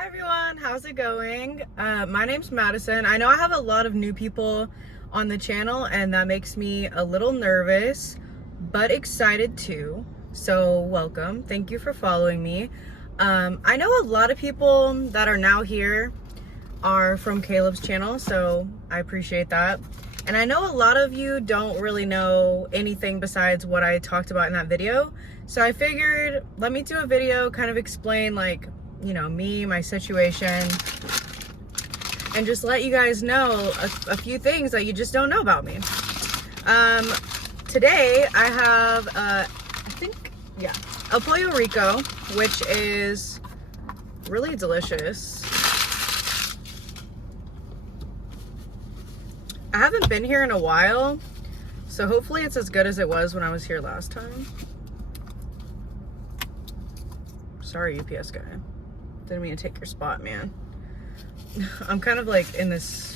Hi everyone, how's it going? My name's Madison. I know I have a lot of new people on the channel and that makes me a little nervous, but excited too. So welcome, thank you for following me. I know a lot of people that are now here are from Caleb's channel, so I appreciate that. And I know a lot of you don't really know anything besides what I talked about in that video. So I figured, let me do a video, kind of explain like, you know, me, my situation, and just let you guys know a few things that you just don't know about me. Today I have, a Pollo Rico, which is really delicious. I haven't been here in a while, so hopefully it's as good as it was when I was here last time. Sorry, UPS guy. Didn't mean to take your spot, man. I'm kind of like in this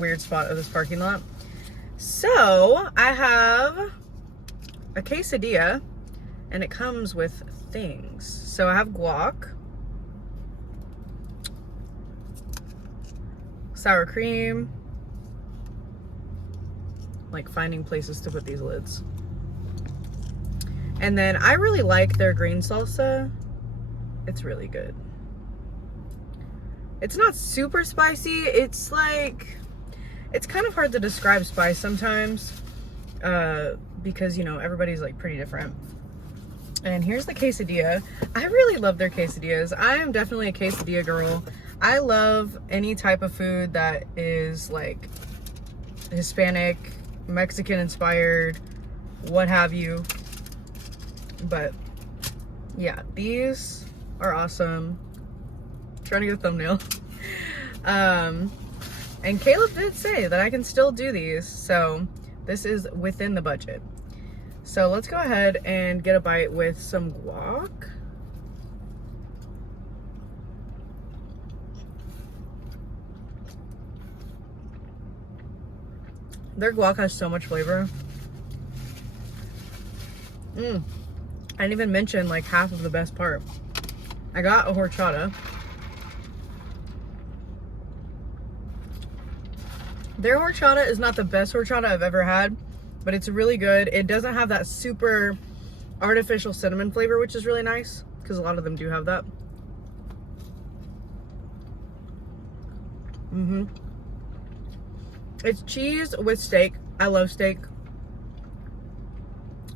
weird spot of this parking lot. So I have a quesadilla and it comes with things. So I have guac, sour cream, like finding places to put these lids. And then I really like their green salsa. It's really good. It's not super spicy. It's like, it's kind of hard to describe spice sometimes because, you know, everybody's like pretty different. And here's the quesadilla. I really love their quesadillas. I am definitely a quesadilla girl. I love any type of food that is like Hispanic, Mexican inspired, what have you. But yeah, these are awesome. Trying to get a thumbnail. And Caleb did say that I can still do these, so this is within the budget. So let's go ahead and get a bite with some guac. Their guac has so much flavor. I didn't even mention like half of the best part. I got a horchata. Their horchata is not the best horchata I've ever had, but it's really good. It doesn't have that super artificial cinnamon flavor, which is really nice because a lot of them do have that. It's cheese with steak. I love steak.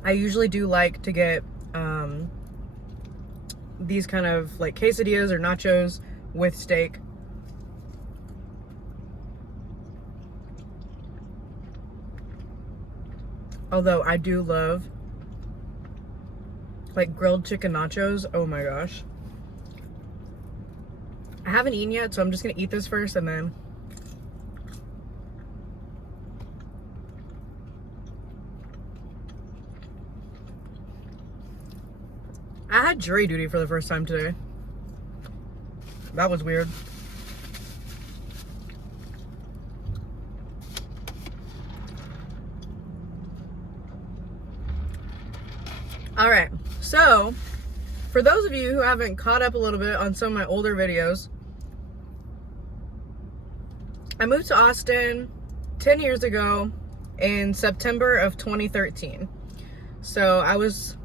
I usually do like to get these kind of like quesadillas or nachos with steak. Although I do love like grilled chicken nachos. Oh my gosh. I haven't eaten yet, so I'm just gonna eat this first and then I had jury duty for the first time today. That was weird. All right, so for those of you who haven't caught up a little bit on some of my older videos, I moved to Austin 10 years ago in September of 2013. So I was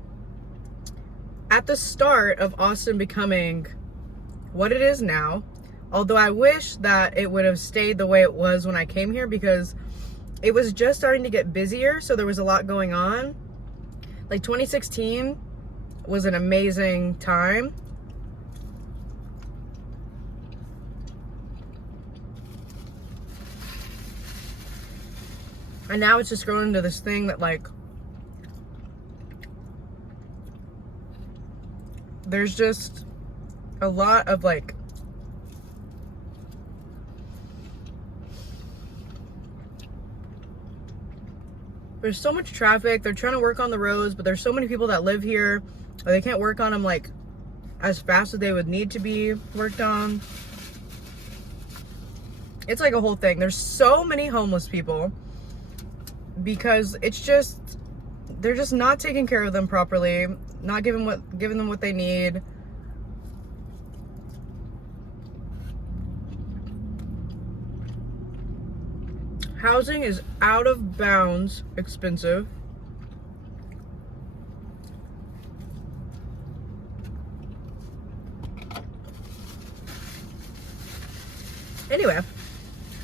at the start of Austin becoming what it is now, although I wish that it would have stayed the way it was when I came here because it was just starting to get busier, so there was a lot going on. Like 2016 was an amazing time. And now it's just grown into this thing that like, there's just a lot of like, there's so much traffic. They're trying to work on the roads, but there's so many people that live here. They can't work on them like as fast as they would need to be worked on. It's like a whole thing. There's so many homeless people because it's just, they're just not taking care of them properly, not giving them what they need. Housing is out of bounds expensive. Anyway,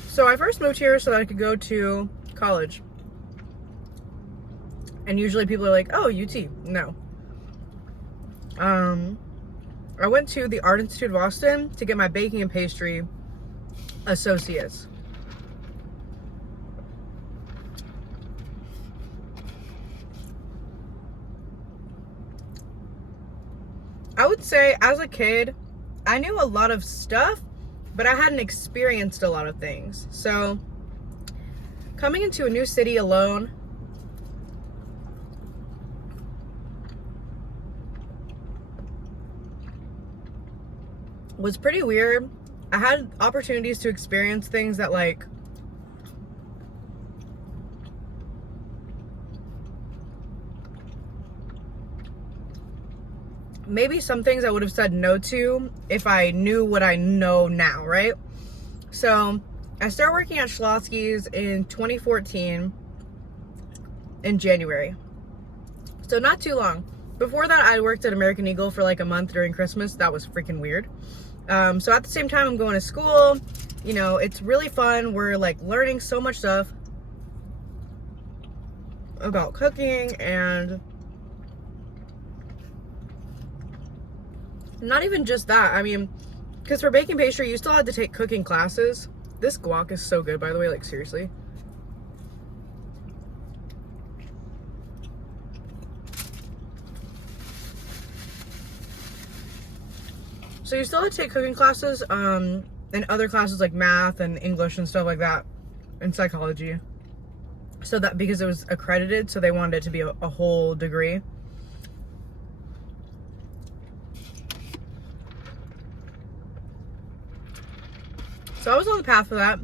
so I first moved here so that I could go to college. And usually people are like, oh, UT. No. I went to the Art Institute of Austin to get my baking and pastry associates. I would say as a kid, I knew a lot of stuff, but I hadn't experienced a lot of things. So coming into a new city alone, was pretty weird. I had opportunities to experience things that like maybe some things I would have said no to if I knew what I know now, right? So I started working at Schlotsky's in 2014 in January. So not too long. Before that, I worked at American Eagle for like a month during Christmas. That was freaking weird. So at the same time, I'm going to school. You know, it's really fun. We're like learning so much stuff about cooking, and not even just that. I mean, because for baking pastry, you still had to take cooking classes. This guac is so good, by the way, like seriously. So you still had to take cooking classes, and other classes like math and English and stuff like that, and psychology. So that, because it was accredited, so they wanted it to be a whole degree. So I was on the path for that.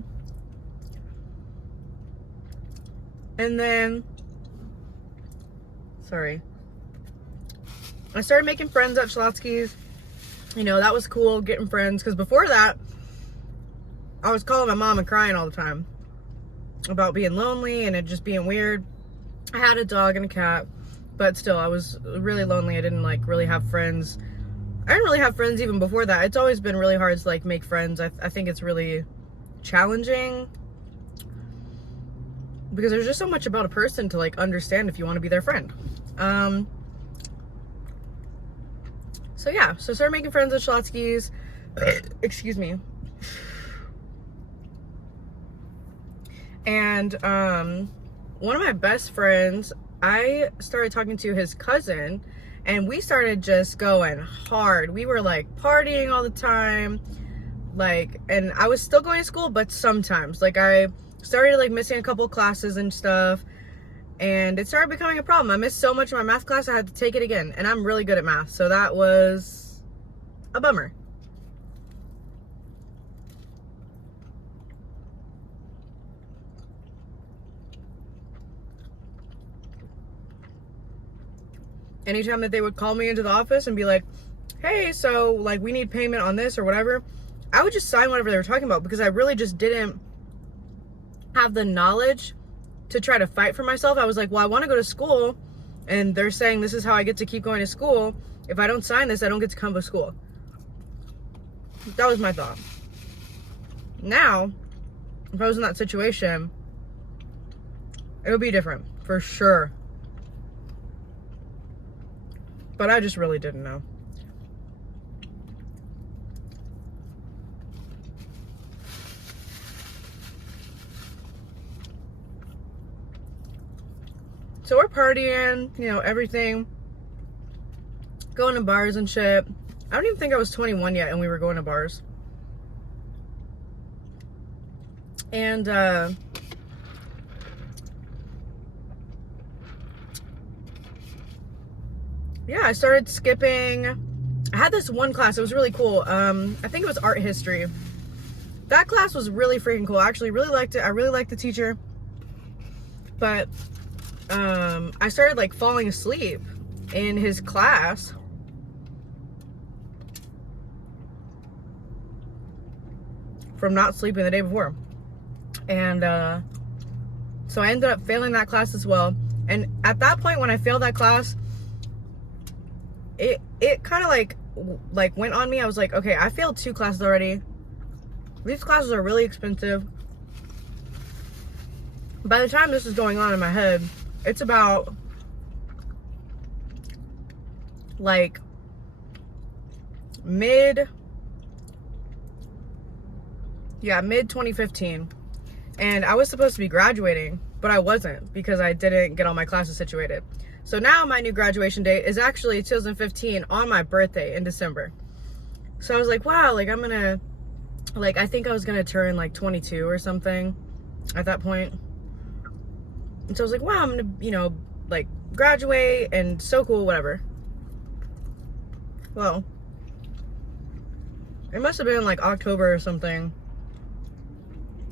And then, I started making friends at Schlotsky's. You know, that was cool, getting friends, because before that, I was calling my mom and crying all the time about being lonely and it just being weird. I had a dog and a cat, but still, I was really lonely. I didn't like really have friends. I didn't really have friends even before that. It's always been really hard to like make friends. I think it's really challenging because there's just so much about a person to like understand if you want to be their friend. So yeah, so I started making friends at Schlotsky's. Excuse me. And one of my best friends, I started talking to his cousin, and we started just going hard. We were like partying all the time, like, and I was still going to school, but sometimes, like, I started like missing a couple classes and stuff, and it started becoming a problem. I missed so much of my math class, I had to take it again, and I'm really good at math, so that was a bummer. Anytime that they would call me into the office and be like, hey, so like we need payment on this or whatever, I would just sign whatever they were talking about, because I really just didn't have the knowledge to try to fight for myself. I was like, well, I want to go to school, and they're saying this is how I get to keep going to school. If I don't sign this, I don't get to come to school. That was my thought. Now, if I was in that situation, it would be different, for sure. But I just really didn't know. So we're partying, you know, everything. Going to bars and shit. I don't even think I was 21 yet and we were going to bars. And, yeah, I started skipping. I had this one class, it was really cool. I think it was art history. That class was really freaking cool. I actually really liked it. I really liked the teacher. But I started like falling asleep in his class. From not sleeping the day before. And So I ended up failing that class as well. And at that point, when I failed that class, it kind of like went on me. I was like, okay, I failed 2 classes already. These classes are really expensive. By the time this is going on in my head, it's about like mid 2015. And I was supposed to be graduating, but I wasn't because I didn't get all my classes situated. So now my new graduation date is actually 2015 on my birthday in December. So I was like, wow, like I'm gonna, like I think I was gonna turn like 22 or something at that point. And so I was like, wow, I'm gonna, you know, like graduate and so cool, whatever. Well, it must have been like October or something.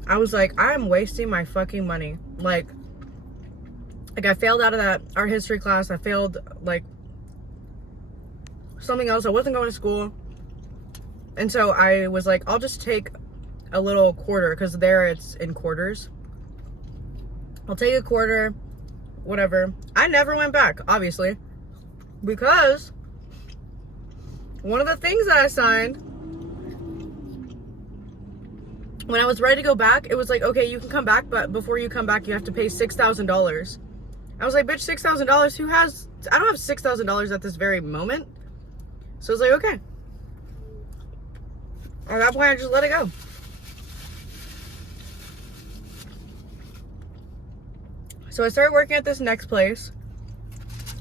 I was like, I'm wasting my fucking money. Like I failed out of that art history class. I failed like something else. I wasn't going to school. And so I was like, I'll just take a little quarter, because there it's in quarters. I'll take a quarter, whatever. I never went back, obviously, because one of the things that I signed when I was ready to go back, it was like, okay, you can come back, but before you come back, you have to pay $6,000. I was like, bitch, $6,000? Who has, I don't have $6,000 at this very moment. So I was like, okay. At that point, I just let it go. So I started working at this next place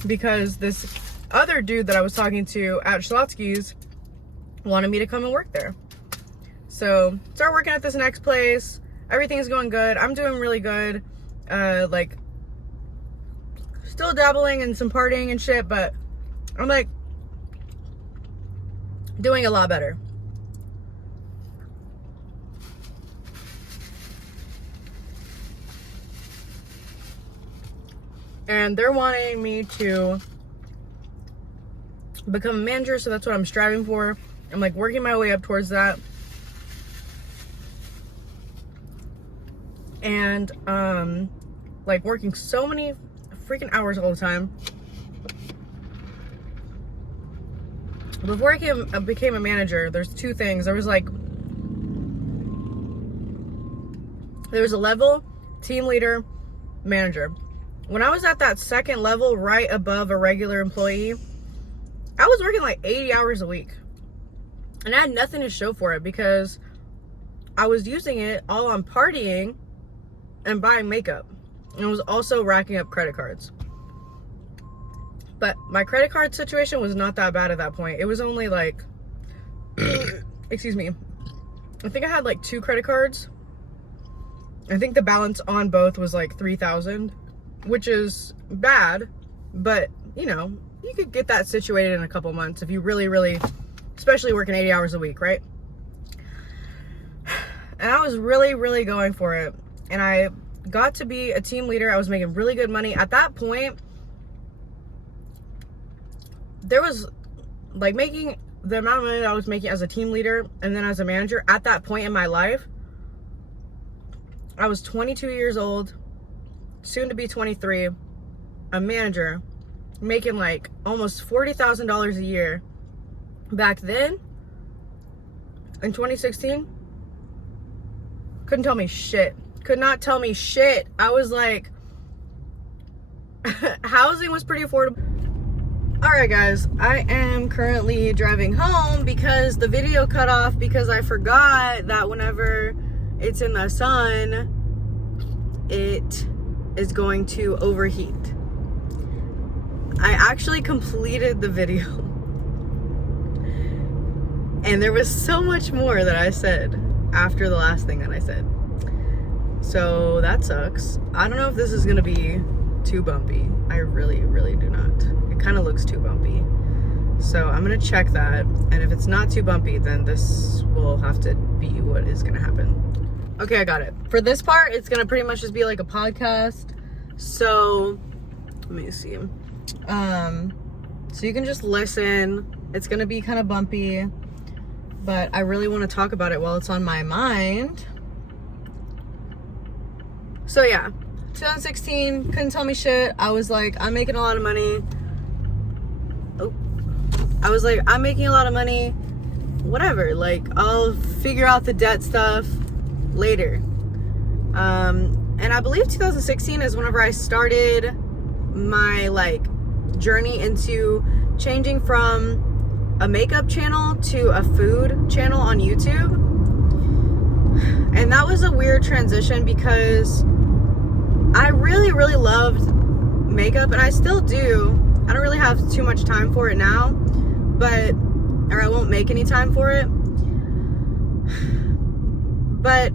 because this other dude that I was talking to at Schlotsky's wanted me to come and work there. So started working at this next place. Everything's going good. I'm doing really good. Like still dabbling in some partying and shit, but I'm like doing a lot better. And they're wanting me to become a manager, so that's what I'm striving for. I'm like working my way up towards that. And like working so many freaking hours all the time. Before I became a manager, there's 2 things. There was a level, team leader, manager. When I was at that second level, right above a regular employee, I was working like 80 hours a week. And I had nothing to show for it because I was using it all on partying and buying makeup. And I was also racking up credit cards. But my credit card situation was not that bad at that point. It was only like, excuse me, I think I had like 2 credit cards. I think the balance on both was like $3,000, which is bad, but you know, you could get that situated in a couple months if you really, especially working 80 hours a week, right? And I was really going for it. And I got to be a team leader. I was making really good money. At that point, there was like making the amount of money that I was making as a team leader and then as a manager at that point in my life. I was 22 years old, soon to be 23, a manager, making like almost $40,000 a year. Back then, in 2016, couldn't tell me shit. Could not tell me shit. I was like, housing was pretty affordable. Alright guys, I am currently driving home because the video cut off because I forgot that whenever it's in the sun, it is going to overheat. I actually completed the video. And there was so much more that I said after the last thing that I said. So that sucks. I don't know if this is gonna be too bumpy. I really do not. It kind of looks too bumpy. So I'm gonna check that. And if it's not too bumpy, then this will have to be what is gonna happen. Okay, I got it. For this part, it's gonna pretty much just be like a podcast. So let me see. So you can just listen. It's gonna be kind of bumpy, but I really want to talk about it while it's on my mind. So yeah, 2016, couldn't tell me shit. I was like, I'm making a lot of money. I was like, I'm making a lot of money. Whatever, like, I'll figure out the debt stuff later. And I believe 2016 is whenever I started my, like, journey into changing from a makeup channel to a food channel on YouTube. And that was a weird transition because I really, really loved makeup, and I still do. I don't really have too much time for it now, or I won't make any time for it. But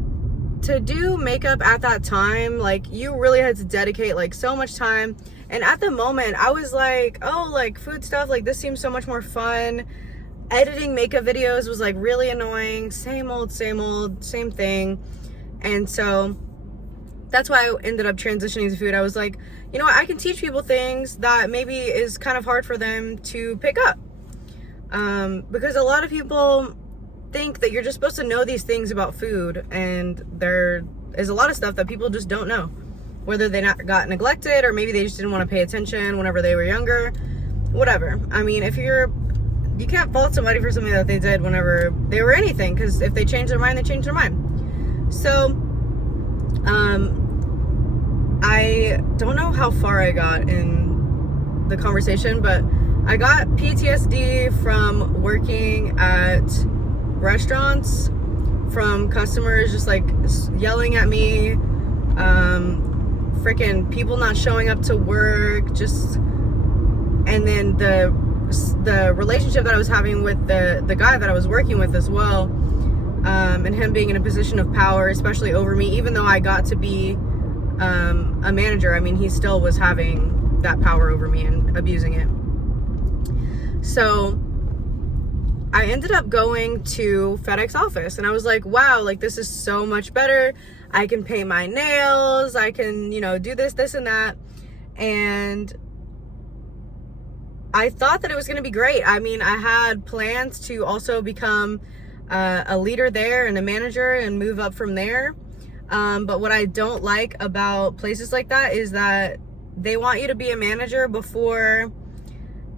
to do makeup at that time, like, you really had to dedicate, like, so much time. And at the moment, I was like, oh, like, food stuff, like, this seems so much more fun. Editing makeup videos was, like, really annoying. Same old, same thing. And so that's why I ended up transitioning to food. I was like, you know what, I can teach people things that maybe is kind of hard for them to pick up. Because a lot of people think that you're just supposed to know these things about food, and there is a lot of stuff that people just don't know. Whether they got neglected, or maybe they just didn't want to pay attention whenever they were younger. Whatever. I mean, you can't fault somebody for something that they did whenever they were anything, because if they change their mind, they change their mind. So, I don't know how far I got in the conversation, but I got PTSD from working at restaurants, from customers just, like, yelling at me, freaking people not showing up to work, and then the relationship that I was having with the guy that I was working with as well, and him being in a position of power, especially over me, even though I got to be a manager. I mean, he still was having that power over me and abusing it. So I ended up going to FedEx office, and I was like, wow, like, this is so much better. I can paint my nails, I can, you know, do this and that. And I thought that it was going to be great. I mean, I had plans to also become a leader there and a manager and move up from there. But what I don't like about places like that is that they want you to be a manager before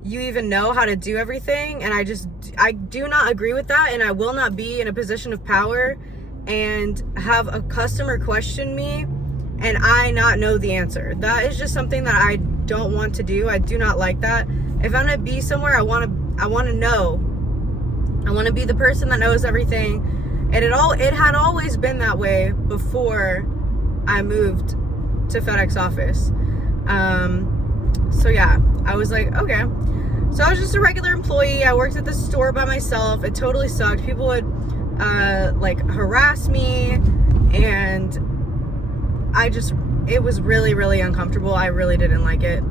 you even know how to do everything. And I do not agree with that. And I will not be in a position of power and have a customer question me and I not know the answer. That is just something that I don't want to do. I do not like that. If I'm gonna be somewhere, I want to know. I want to be the person that knows everything. And it had always been that way before I moved to FedEx office. So yeah, I was like, okay. So I was just a regular employee. I worked at the store by myself. It totally sucked. People would like harass me, and it was really, really uncomfortable. I really didn't like it.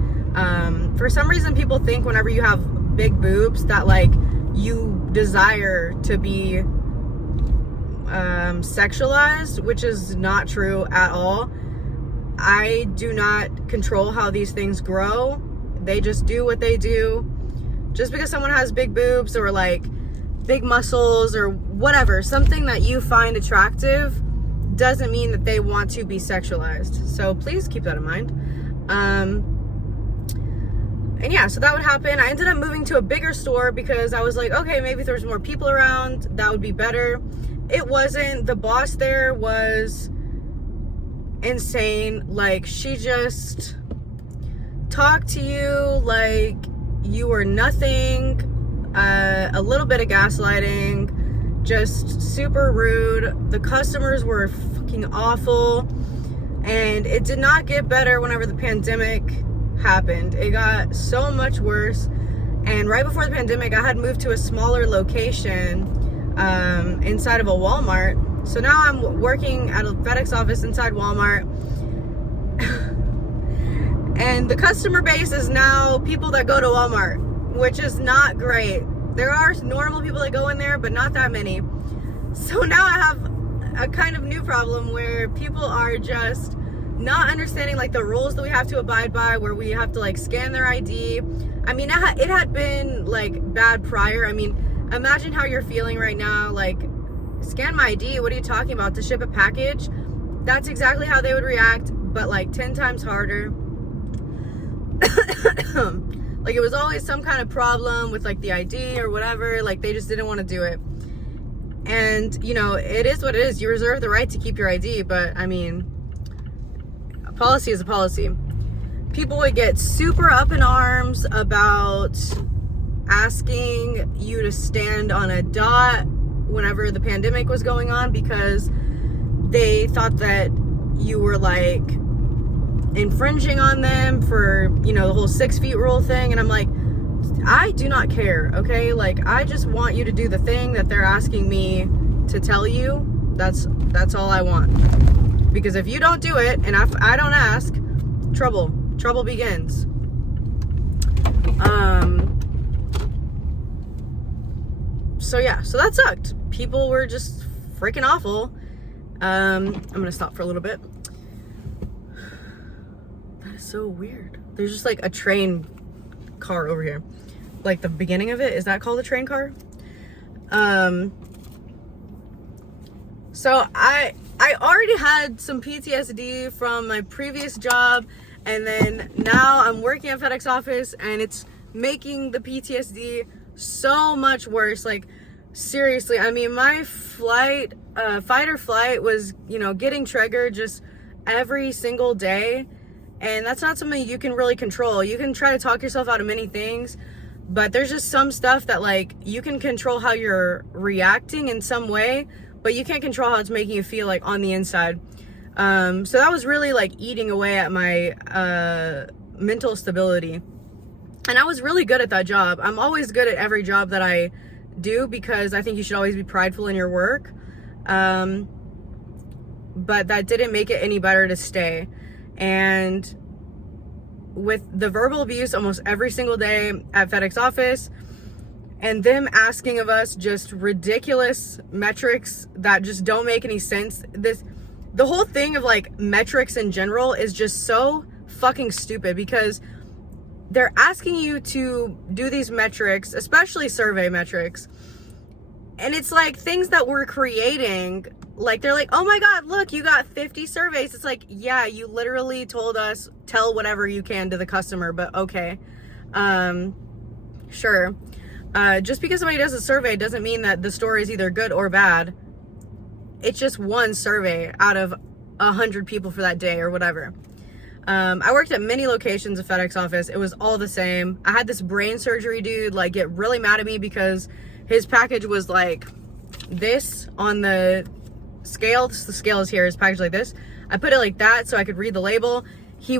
For some reason, people think whenever you have big boobs that, like, you desire to be sexualized, which is not true at all. I do not control how these things grow. They just do what they do. Just because someone has big boobs or, like, big muscles or whatever, something that you find attractive doesn't mean that they want to be sexualized. So please keep that in mind. And yeah, so that would happen. I ended up moving to a bigger store because I was like, okay, maybe if there's more people around, that would be better. It wasn't. The boss there was insane. Like, she just talked to you like you were nothing. A little bit of gaslighting, just super rude. The customers were fucking awful, and it did not get better whenever the pandemic happened. It got so much worse. And right before the pandemic, I had moved to a smaller location inside of a Walmart. So now I'm working at a FedEx office inside Walmart. And the customer base is now people that go to Walmart, which is not great. There are normal people that go in there, but not that many. So now I have a kind of new problem where people are just not understanding, like, the rules that we have to abide by, where we have to, like, scan their ID. I mean, it had been, like, bad prior. I mean, imagine how you're feeling right now. Like, scan my ID, what are you talking about? To ship a package? That's exactly how they would react but like 10 times harder. Like, it was always some kind of problem with like the ID or whatever. Like, they just didn't want to do it. And, you know, it is what it is. You reserve the right to keep your ID, but I mean, a policy is a policy. People would get super up in arms about asking you to stand on a dot whenever the pandemic was going on, because they thought that you were like infringing on them for, you know, the whole 6 feet rule thing. And I'm like, I do not care, okay? Like, I just want you to do the thing that they're asking me to tell you. That's all I want. Because if you don't do it, and if I don't ask, trouble begins. So yeah, so that sucked. People were just freaking awful. I'm gonna stop for a little bit. That is so weird. There's just like a train car over here. Like the beginning of it, is that called a train car? So I already had some PTSD from my previous job, and then now I'm working at FedEx office, and it's making the PTSD so much worse. Like, seriously, I mean, my fight or flight was, you know, getting triggered just every single day. And that's not something you can really control. You can try to talk yourself out of many things, but there's just some stuff that, like, you can control how you're reacting in some way, but you can't control how it's making you feel, like, on the inside. So that was really, like, eating away at my mental stability. And I was really good at that job. I'm always good at every job that I do, because I think you should always be prideful in your work. But that didn't make it any better to stay. And with the verbal abuse almost every single day at FedEx office, and them asking of us just ridiculous metrics that just don't make any sense. The whole thing of like metrics in general is just so fucking stupid, because they're asking you to do these metrics, especially survey metrics, and it's like things that we're creating. Like, they're like, oh my God, look, you got 50 surveys. It's like, yeah, you literally told us, tell whatever you can to the customer, but okay. Sure. Just because somebody does a survey doesn't mean that the story is either good or bad. It's just one survey out of 100 people for that day or whatever. I worked at many locations of FedEx office. It was all the same. I had this brain surgery dude like get really mad at me because his package was like this on the scale. The scale is here. His package like this. I put it like that so I could read the label. He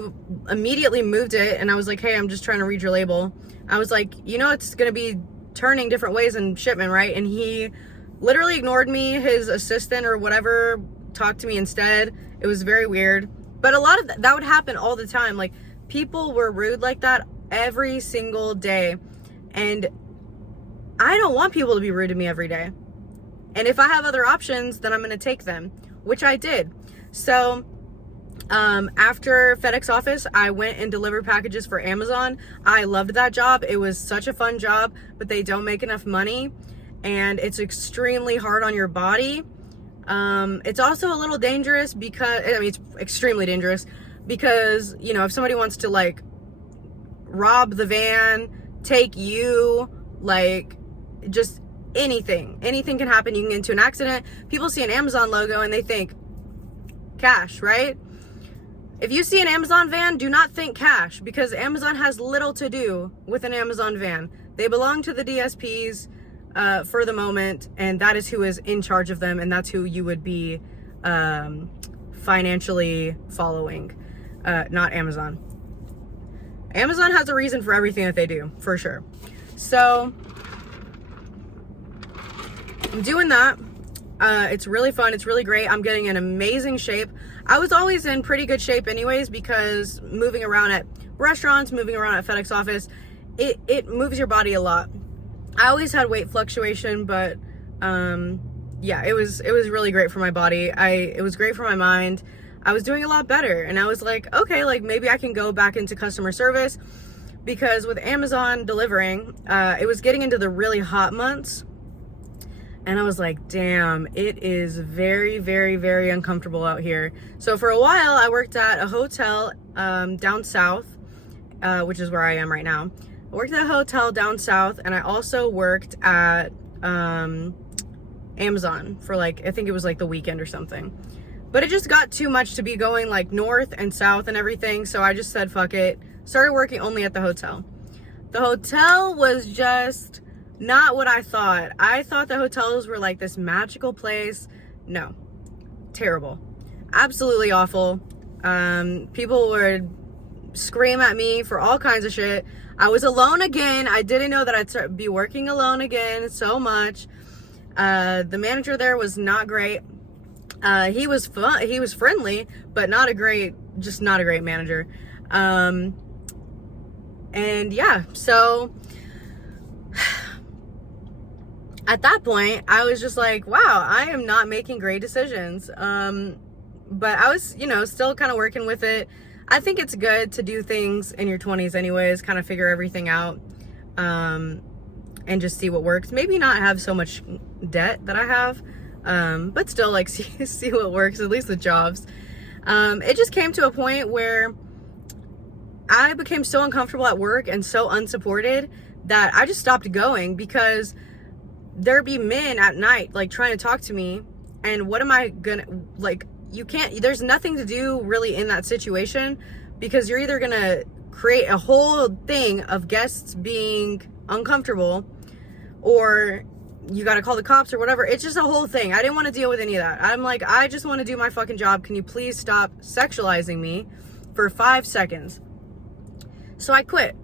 immediately moved it, and I was like, hey, I'm just trying to read your label. I was like, you know, it's gonna be turning different ways in shipment, right? And he literally ignored me. His assistant or whatever talked to me instead. It was very weird. But a lot of that would happen all the time. Like, people were rude like that every single day. And I don't want people to be rude to me every day. And if I have other options, then I'm going to take them, which I did. So after FedEx office, I went and delivered packages for Amazon. I loved that job. It was such a fun job, but they don't make enough money. And it's extremely hard on your body. It's also a little dangerous because, I mean, it's extremely dangerous because, you know, if somebody wants to like rob the van, take you, like just anything can happen. You can get into an accident. People see an Amazon logo and they think cash, right? If you see an Amazon van, do not think cash, because Amazon has little to do with an Amazon van. They belong to the DSPs for the moment, and that is who is in charge of them, and that's who you would be financially following, not Amazon. Amazon has a reason for everything that they do, for sure. So I'm doing that. It's really fun. It's really great. I'm getting in amazing shape. I was always in pretty good shape anyways, because moving around at restaurants, moving around at FedEx office, it moves your body a lot. I always had weight fluctuation, but yeah, it was really great for my body. It was great for my mind. I was doing a lot better, and I was like, okay, like maybe I can go back into customer service, because with Amazon delivering, it was getting into the really hot months, And I was like, damn, it is very, very, very uncomfortable out here. So for a while, I worked at a hotel down south, which is where I am right now. I worked at a hotel down south, and I also worked at Amazon for like, I think it was like the weekend or something. But it just got too much to be going like north and south and everything. So I just said, fuck it. Started working only at the hotel. The hotel was just not what I thought. I thought the hotels were like this magical place. No, terrible. Absolutely awful. People would scream at me for all kinds of shit. I was alone again. I didn't know that I'd be working alone again so much. The manager there was not great. He was fun. He was friendly, but not a great manager. And yeah, so at that point, I was just like, wow, I am not making great decisions. But I was, still kind of working with it. I think it's good to do things in your 20s anyways, kind of figure everything out, and just see what works. Maybe not have so much debt that I have, but still like see what works, at least with jobs. It just came to a point where I became so uncomfortable at work and so unsupported that I just stopped going, because there'd be men at night like trying to talk to me, and what am I gonna, like, you can't, there's nothing to do really in that situation, because you're either gonna create a whole thing of guests being uncomfortable, or you gotta call the cops or whatever. It's just a whole thing. I didn't want to deal with any of that. I'm like, I just want to do my fucking job. Can you please stop sexualizing me for 5 seconds? So I quit,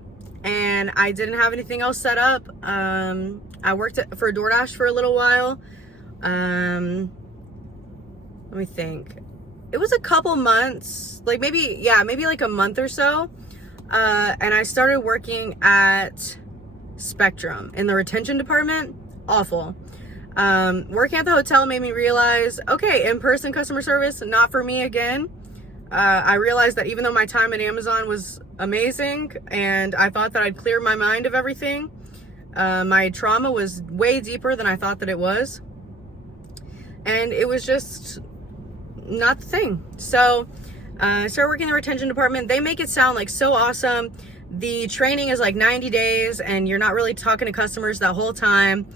and I didn't have anything else set up. I worked for DoorDash for a little while. Let me think. It was a couple months, like maybe like a month or so. And I started working at Spectrum in the retention department. Awful. Working at the hotel made me realize, okay, in-person customer service, not for me again. I realized that even though my time at Amazon was amazing and I thought that I'd clear my mind of everything, my trauma was way deeper than I thought that it was. And it was just not the thing. So I started working in the retention department. They make it sound like so awesome. The training is like 90 days and you're not really talking to customers that whole time.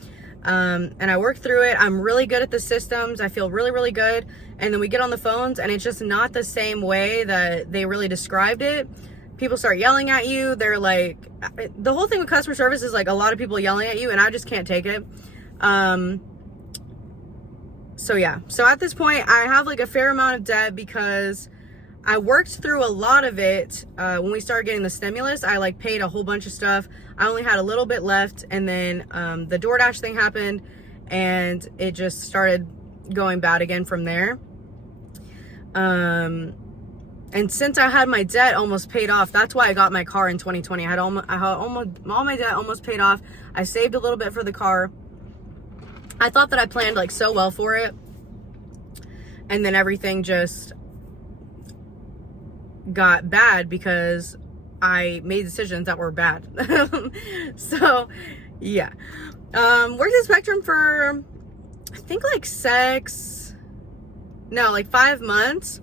And I worked through it. I'm really good at the systems. I feel really, really good. And then we get on the phones and it's just not the same way that they really described it. People start yelling at you. They're like, the whole thing with customer service is like a lot of people yelling at you, and I just can't take it. So yeah, so at this point I have like a fair amount of debt because I worked through a lot of it. When we started getting the stimulus, I like paid a whole bunch of stuff. I only had a little bit left, and then the DoorDash thing happened and it just started going bad again from there. And since I had my debt almost paid off, that's why I got my car in 2020. I had almost all my debt almost paid off. I saved a little bit for the car. I thought that I planned like so well for it, and then everything just got bad because I made decisions that were bad. So yeah, worked at Spectrum for I think like 5 months,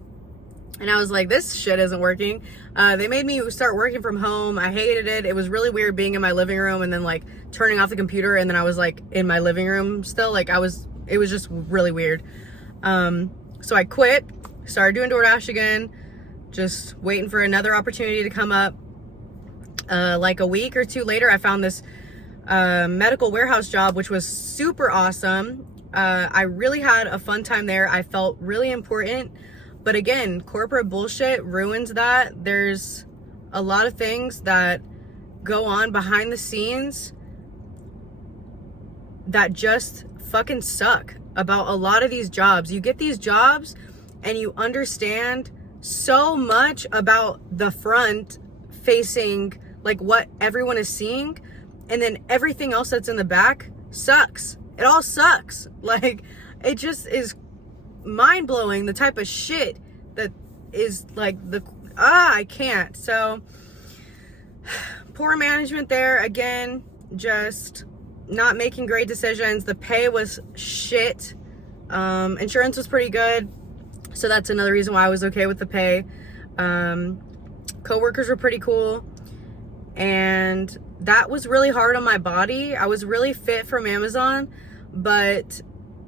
and I was like, this shit isn't working. They made me start working from home. I hated it. It was really weird being in my living room and then like turning off the computer, and then I was like in my living room still. Like it was just really weird. So I quit, started doing DoorDash again, just waiting for another opportunity to come up. Like a week or two later, I found this medical warehouse job, which was super awesome. I really had a fun time there. I felt really important. But again, corporate bullshit ruins that. There's a lot of things that go on behind the scenes that just fucking suck about a lot of these jobs. You get these jobs and you understand so much about the front facing, like what everyone is seeing, and then everything else that's in the back sucks. It all sucks. Like, it just is mind-blowing, the type of shit that is like I can't. So poor management there again, just not making great decisions. The pay was shit. Insurance was pretty good, so that's another reason why I was okay with the pay. Coworkers were pretty cool, and that was really hard on my body. I was really fit from Amazon, but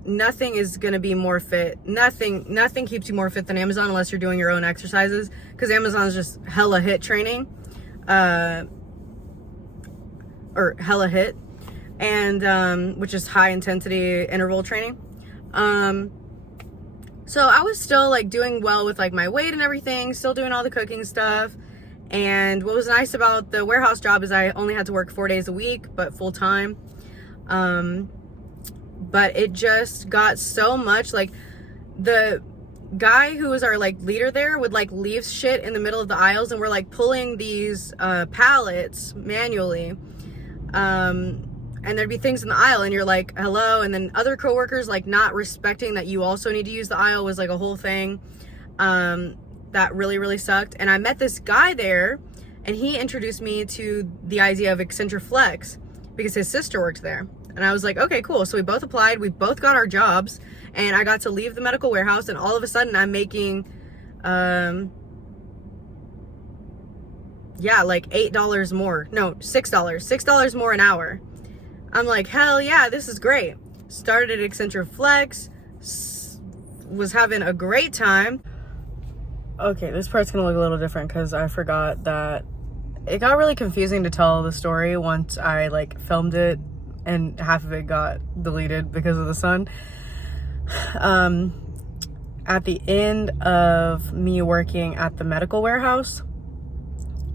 nothing is gonna be more fit. Nothing keeps you more fit than Amazon unless you're doing your own exercises, because Amazon is just hella hit training, or hella hit, and which is high intensity interval training. So I was still like doing well with like my weight and everything, still doing all the cooking stuff. And what was nice about the warehouse job is I only had to work 4 days a week, but full time. But it just got so much, like the guy who was our like leader there would like leave shit in the middle of the aisles, and we're like pulling these pallets manually. And there'd be things in the aisle and you're like, hello. And then other coworkers like not respecting that you also need to use the aisle was like a whole thing. That really, really sucked. And I met this guy there, and he introduced me to the idea of eccentric flex because his sister worked there. And I was like, okay, cool. So we both applied, we both got our jobs, and I got to leave the medical warehouse, and all of a sudden I'm making, yeah, like $8 more. No, $6 more an hour. I'm like, hell yeah, this is great. Started at Eccentric Flex, was having a great time. Okay, this part's gonna look a little different because I forgot that it got really confusing to tell the story once I like filmed it, and half of it got deleted because of the sun. At the end of me working at the medical warehouse,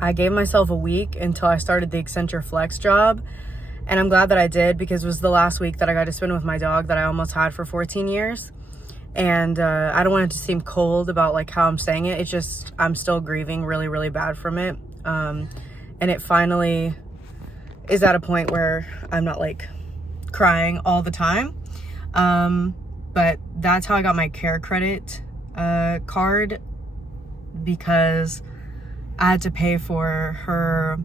I gave myself a week until I started the Eccentric Flex job. And I'm glad that I did, because it was the last week that I got to spend with my dog that I almost had for 14 years. And I don't want it to seem cold about like how I'm saying it. It's just, I'm still grieving really, really bad from it. And it finally is at a point where I'm not like crying all the time. But that's how I got my care credit card, because I had to pay for her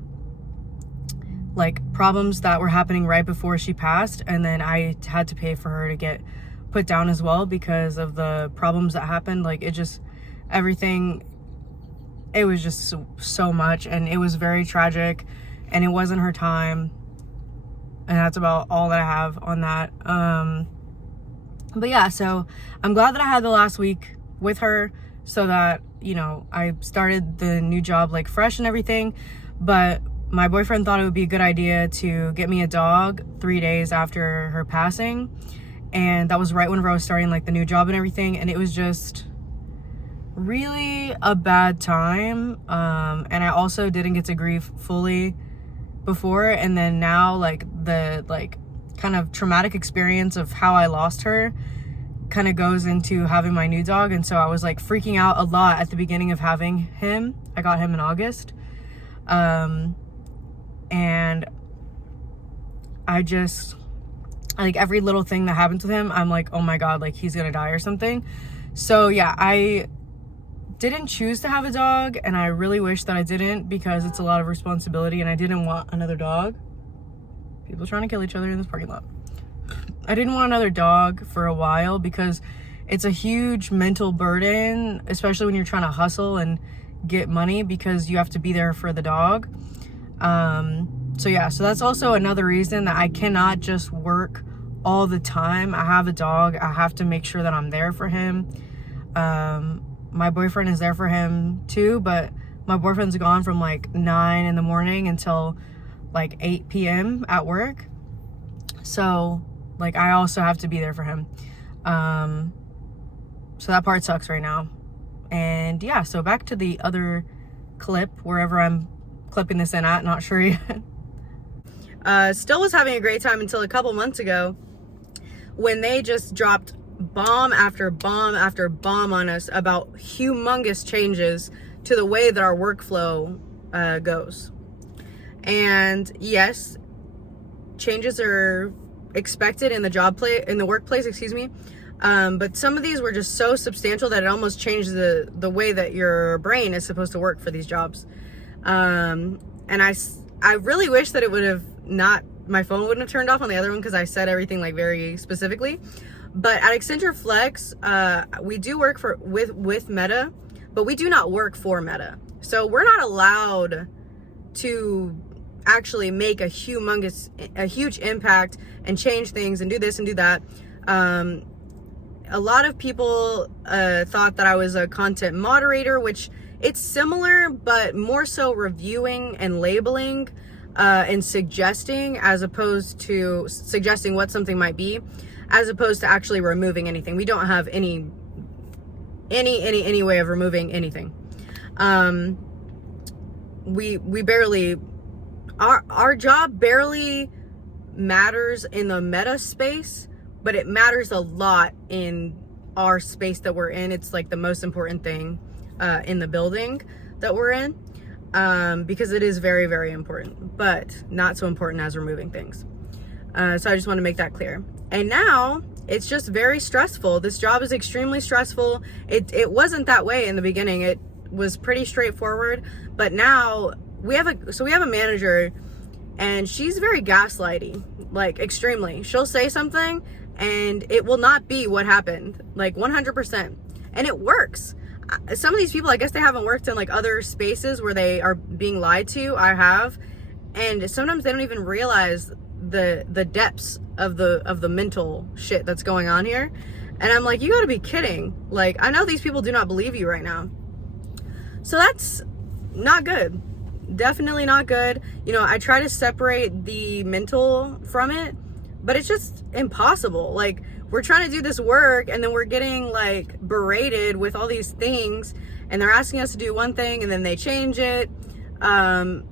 like problems that were happening right before she passed, and then I had to pay for her to get put down as well because of the problems that happened. Like it just, everything, it was just so much, and it was very tragic, and it wasn't her time, and that's about all that I have on that. But yeah, so I'm glad that I had the last week with her so that, you know, I started the new job like fresh and everything. But my boyfriend thought it would be a good idea to get me a dog 3 days after her passing. And that was right whenever I was starting like the new job and everything. And it was just really a bad time. And I also didn't get to grieve fully before. And then now like the like kind of traumatic experience of how I lost her kind of goes into having my new dog. And so I was like freaking out a lot at the beginning of having him. I got him in August. And I just, like every little thing that happened to him, I'm like, oh my God, like he's gonna die or something. So yeah, I didn't choose to have a dog, and I really wish that I didn't, because it's a lot of responsibility, and I didn't want another dog. People trying to kill each other in this parking lot. I didn't want another dog for a while because it's a huge mental burden, especially when you're trying to hustle and get money, because you have to be there for the dog. So yeah, so that's also another reason that I cannot just work all the time. I have a dog. I have to make sure that I'm there for him. My boyfriend is there for him too, but my boyfriend's gone from like 9 in the morning until like 8 p.m. at work. So like I also have to be there for him. So that part sucks right now. And yeah, so back to the other clip, wherever I'm clipping this in at, not sure yet. Still was having a great time until a couple months ago when they just dropped bomb after bomb after bomb on us about humongous changes to the way that our workflow goes. And yes, changes are expected in the workplace, excuse me. But some of these were just so substantial that it almost changed the way that your brain is supposed to work for these jobs. And I really wish that it would have not my phone wouldn't have turned off on the other one because I said everything like very specifically. But at Accenture Flex, we do work with Meta, but we do not work for Meta. So we're not allowed to actually make a huge impact and change things and do this and do that. A lot of people thought that I was a content moderator, which it's similar, but more so reviewing and labeling and suggesting, as opposed to suggesting what something might be, as opposed to actually removing anything. We don't have any way of removing anything. We barely, our job barely matters in the Meta space, but it matters a lot in our space that we're in. It's like the most important thing in the building that we're in, because it is very, very important, but not so important as removing things. So I just want to make that clear. And now it's just very stressful. This job is extremely stressful. It wasn't that way in the beginning. It was pretty straightforward, but now we have a manager, and she's very gaslighty, like extremely. She'll say something and it will not be what happened, like 100%. And it works. Some of these people, I guess they haven't worked in like other spaces where they are being lied to. I have. And sometimes they don't even realize the depths of the mental shit that's going on here. And I'm like, you gotta be kidding. Like, I know these people do not believe you right now. So that's not good. Definitely not good. You know, I try to separate the mental from it, but it's just impossible. Like, we're trying to do this work, and then we're getting like berated with all these things, and they're asking us to do one thing, and then they change it, and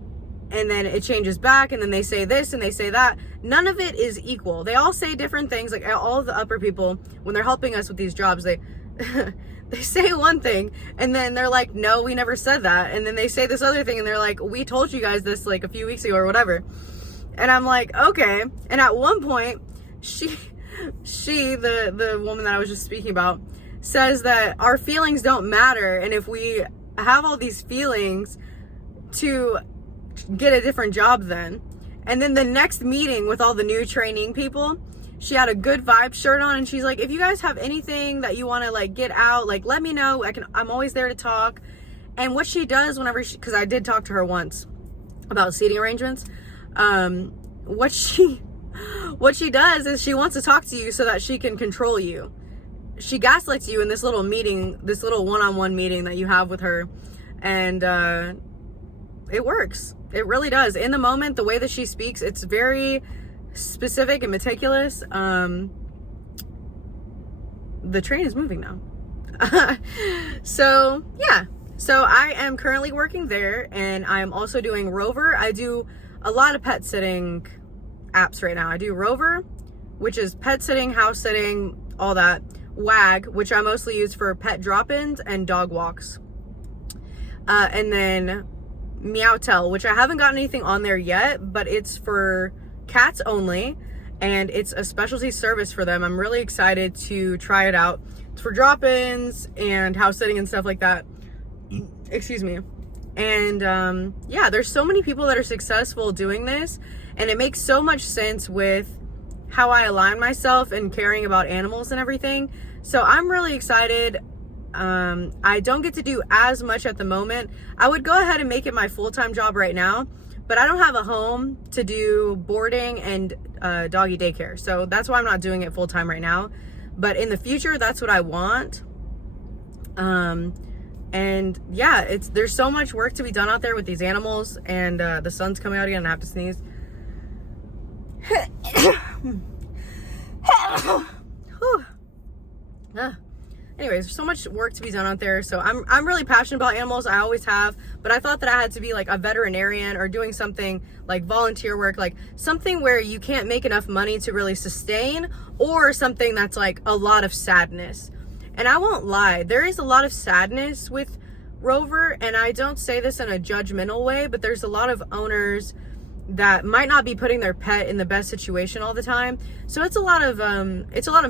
then it changes back, and then they say this and they say that. None of it is equal. They all say different things. Like, all of the upper people, when they're helping us with these jobs, they they say one thing, and then they're like, no, we never said that. And then they say this other thing, and they're like, we told you guys this like a few weeks ago or whatever. And I'm like, okay. And at one point, the woman that I was just speaking about, says that our feelings don't matter, and if we have all these feelings, to get a different job then. And then the next meeting with all the new training people, she had a good vibe shirt on, and she's like, if you guys have anything that you want to like get out, like let me know. I'm always there to talk. And what she does whenever because I did talk to her once about seating arrangements, what she does is she wants to talk to you so that she can control you. She gaslights you in this little meeting, this little one-on-one meeting that you have with her. And it works. It really does. In the moment, the way that she speaks, it's very specific and meticulous. The train is moving now. So yeah. So I am currently working there, and I am also doing Rover. I do a lot of pet sitting apps right now. I do Rover, which is pet sitting, house sitting, all that. Wag, which I mostly use for pet drop-ins and dog walks. And then Meowtel, which I haven't gotten anything on there yet, but it's for cats only, and it's a specialty service for them. I'm really excited to try it out. It's for drop-ins and house sitting and stuff like that. Excuse me. And yeah, there's so many people that are successful doing this, and it makes so much sense with how I align myself and caring about animals and everything. So I'm really excited. I don't get to do as much at the moment. I would go ahead and make it my full-time job right now, but I don't have a home to do boarding and doggy daycare. So that's why I'm not doing it full-time right now. But in the future, that's what I want. And yeah, there's so much work to be done out there with these animals, and the sun's coming out again, and I have to sneeze. Anyways, there's so much work to be done out there. So I'm really passionate about animals. I always have, but I thought that I had to be like a veterinarian or doing something like volunteer work, like something where you can't make enough money to really sustain, or something that's like a lot of sadness. And I won't lie, there is a lot of sadness with Rover, and I don't say this in a judgmental way, but there's a lot of owners that might not be putting their pet in the best situation all the time. So it's a lot of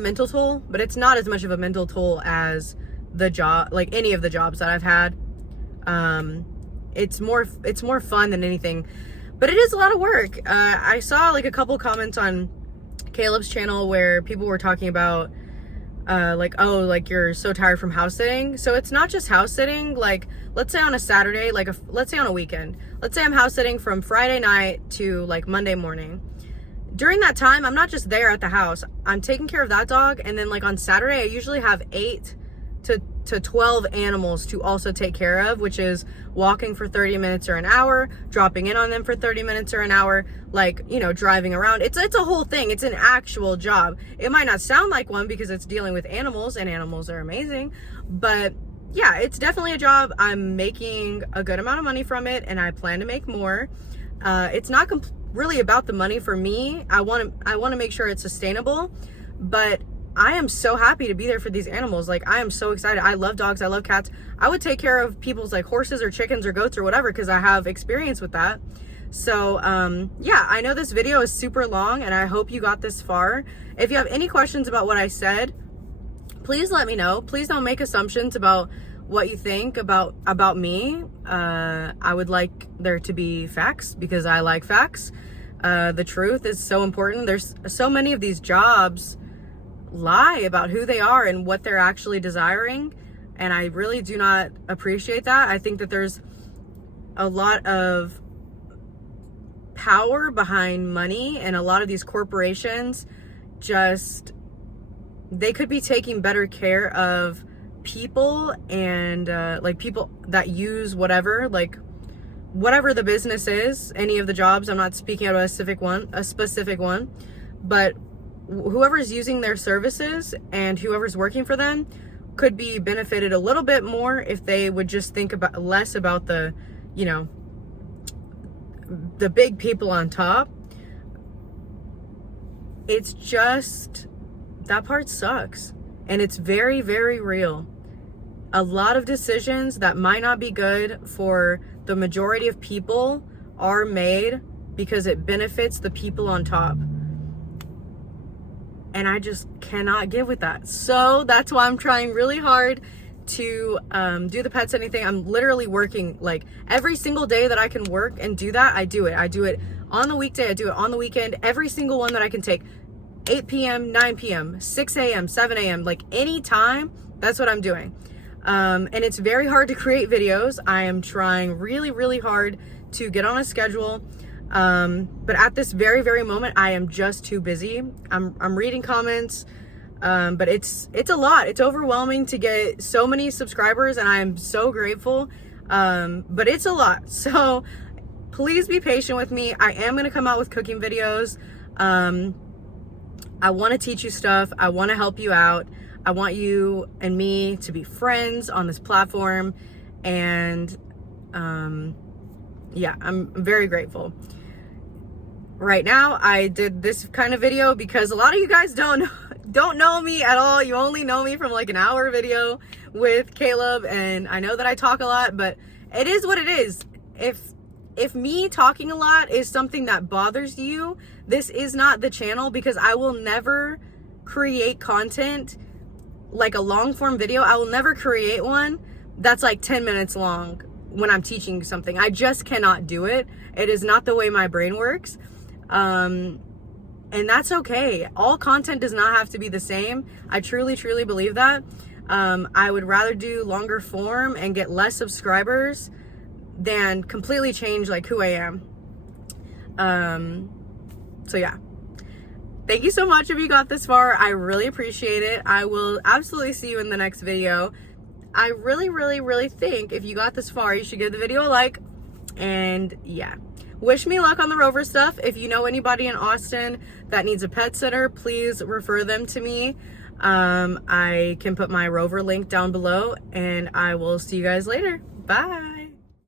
mental toll, but it's not as much of a mental toll as the job, like any of the jobs that I've had. It's more fun than anything. But it is a lot of work. I saw like a couple comments on Caleb's channel where people were talking about like, oh, like you're so tired from house sitting. So it's not just house sitting. Like, let's say on a Saturday, like let's say on a weekend, let's say I'm house sitting from Friday night to like Monday morning. During that time, I'm not just there at the house. I'm taking care of that dog. And then like on Saturday, I usually have 8 to 12 animals to also take care of, which is walking for 30 minutes or an hour, dropping in on them for 30 minutes or an hour, like, you know, driving around. It's a whole thing. It's an actual job. It might not sound like one because it's dealing with animals, and animals are amazing, but yeah, it's definitely a job. I'm making a good amount of money from it, and I plan to make more. It's not really about the money for me. I want to make sure it's sustainable, but I am so happy to be there for these animals. Like, I am so excited. I love dogs. I love cats. I would take care of people's like horses or chickens or goats or whatever, because I have experience with that. So yeah, I know this video is super long, and I hope you got this far. If you have any questions about what I said, please let me know. Please don't make assumptions about what you think about me. I would like there to be facts, because I like facts. The truth is so important. There's so many of these jobs lie about who they are and what they're actually desiring, and I really do not appreciate that. I think that there's a lot of power behind money, and a lot of these corporations just, they could be taking better care of people, and like people that use whatever the business is, any of the jobs. I'm not speaking about a specific one, but whoever's using their services and whoever's working for them could be benefited a little bit more if they would just think about less about the, you know, the big people on top. It's just, that part sucks, and it's very, very real. A lot of decisions that might not be good for the majority of people are made because it benefits the people on top. And I just cannot get with that. So that's why I'm trying really hard to do the pet sitting thing. I'm literally working like every single day that I can work and do that. I do it. I do it on the weekday. I do it on the weekend. Every single one that I can take. 8 p.m., 9 p.m., 6 a.m., 7 a.m., like any time, that's what I'm doing. And it's very hard to create videos. I am trying really, really hard to get on a schedule. But at this very, very moment, I am just too busy. I'm reading comments, but it's a lot. It's overwhelming to get so many subscribers, and I am so grateful. But it's a lot. So please be patient with me. I am going to come out with cooking videos. I want to teach you stuff. I want to help you out. I want you and me to be friends on this platform. And, yeah, I'm very grateful. Right now, I did this kind of video because a lot of you guys don't know me at all. You only know me from like an hour video with Caleb, and I know that I talk a lot, but it is what it is. If me talking a lot is something that bothers you, this is not the channel, because I will never create content like a long form video. I will never create one that's like 10 minutes long when I'm teaching you something. I just cannot do it. It is not the way my brain works. And that's okay. All content does not have to be the same. I truly, truly believe that. I would rather do longer form and get less subscribers than completely change like who I am. So yeah, thank you so much if you got this far. I really appreciate it. I will absolutely see you in the next video. I really, really, really think if you got this far, you should give the video a like. And yeah, wish me luck on the Rover stuff. If you know anybody in Austin that needs a pet sitter, please refer them to me. I can put my Rover link down below, and I will see you guys later. Bye.